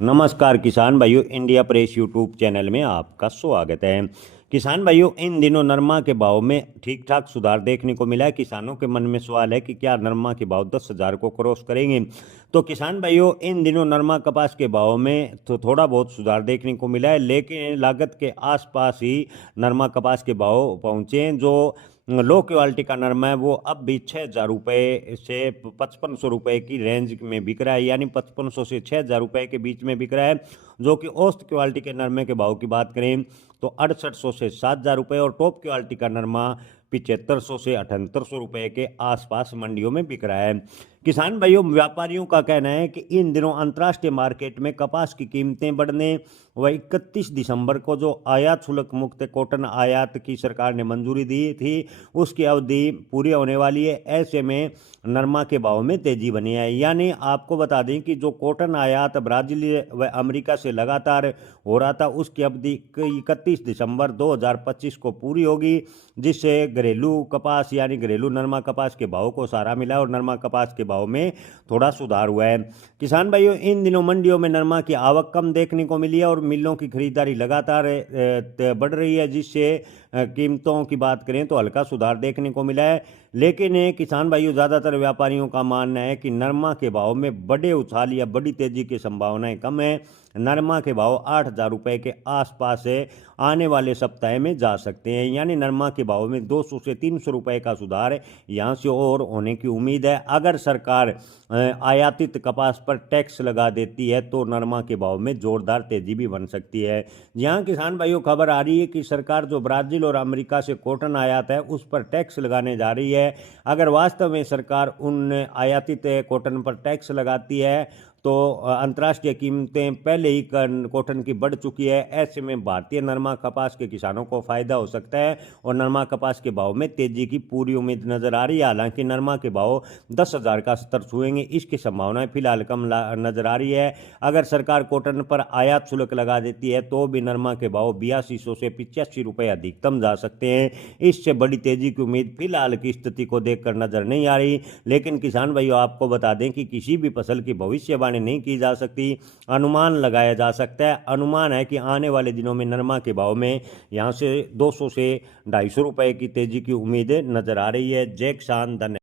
नमस्कार किसान भाइयों, इंडिया प्रेस यूट्यूब चैनल में आपका स्वागत है। किसान भाइयों, इन दिनों नरमा के भाव में ठीक ठाक सुधार देखने को मिला है। किसानों के मन में सवाल है कि क्या नरमा के भाव 10,000 को क्रॉस करेंगे। तो किसान भाइयों, इन दिनों नरमा कपास के भाव में तो थोड़ा बहुत सुधार देखने को मिला है, लेकिन लागत के आसपास ही नरमा कपास के भाव पहुंचे हैं। जो लो क्वालिटी का नरमा है वो अब भी 6,000 रुपये से 5,500 रुपये की रेंज में बिक रहा है, यानी 5,500 से 6,000 रुपये के बीच में बिक रहा है। जो कि औसत क्वालिटी के नरमे के भाव की बात करें तो 6,800 से 7,000 रुपये और टॉप क्वालिटी का नरमा 7,500 से 7,800 रुपये के आसपास मंडियों में बिक रहा है। किसान भाइयों, व्यापारियों का कहना है कि इन दिनों अंतर्राष्ट्रीय मार्केट में कपास की कीमतें बढ़ने व 31 दिसंबर को जो आयात शुल्क मुक्त कॉटन आयात की सरकार ने मंजूरी दी थी उसकी अवधि पूरी होने वाली है। ऐसे में नरमा के भाव में तेजी बनी है। यानी आपको बता दें कि जो कॉटन आयात ब्राजील व अमेरिका से लगातार हो रहा था उसकी अवधि 31 दिसंबर 2025 को पूरी होगी, जिससे घरेलू कपास यानी घरेलू नरमा कपास के भाव को सहारा मिला और नरमा कपास के भाव में थोड़ा सुधार हुआ है। किसान भाइयों, इन दिनों मंडियों में नरमा की आवक कम देखने को मिली है और मिलों की खरीदारी लगातार बढ़ रही है, जिससे कीमतों की बात करें तो हल्का सुधार देखने को मिला है। लेकिन किसान भाइयों, ज़्यादातर व्यापारियों का मानना है कि नरमा के भाव में बड़े उछाल या बड़ी तेजी की संभावनाएं कम है। नरमा के भाव 8,000 रुपये के आसपास से आने वाले सप्ताह में जा सकते हैं, यानी नरमा के भाव में 200 से 300 रुपये का सुधार यहाँ से और होने की उम्मीद है। अगर सरकार आयातित कपास पर टैक्स लगा देती है तो नरमा के भाव में जोरदार तेजी भी बन सकती है। यहाँ किसान भाइयों, खबर आ रही है कि सरकार जो ब्राजील और अमेरिका से कॉटन आयात है उस पर टैक्स लगाने जा रही है। अगर वास्तव में सरकार उन आयातित कॉटन पर टैक्स लगाती है तो अंतर्राष्ट्रीय कीमतें पहले ही कॉटन की बढ़ चुकी है। ऐसे में भारतीय नरमा कपास के किसानों को फायदा हो सकता है और नरमा कपास के भाव में तेजी की पूरी उम्मीद नजर आ रही है। हालांकि नरमा के भाव 10,000 का स्तर छुएंगे इसकी संभावनाएं फिलहाल कम नजर आ रही है। अगर सरकार कॉटन पर आयात शुल्क लगा देती है तो भी नरमा के भाव 8200 से 85 रुपये अधिकतम जा सकते हैं। इससे बड़ी तेजी की उम्मीद फिलहाल की स्थिति को देखकर नजर नहीं आ रही। लेकिन किसान भाइयों, आपको बता दें कि किसी भी फसल की भविष्यवाणी नहीं की जा सकती, अनुमान लगाया जा सकता है। अनुमान है कि आने वाले दिनों में नरमा के भाव में यहां से 200 से 250 रुपए की तेजी की उम्मीद नजर आ रही है। जय किसान, धन्यवाद।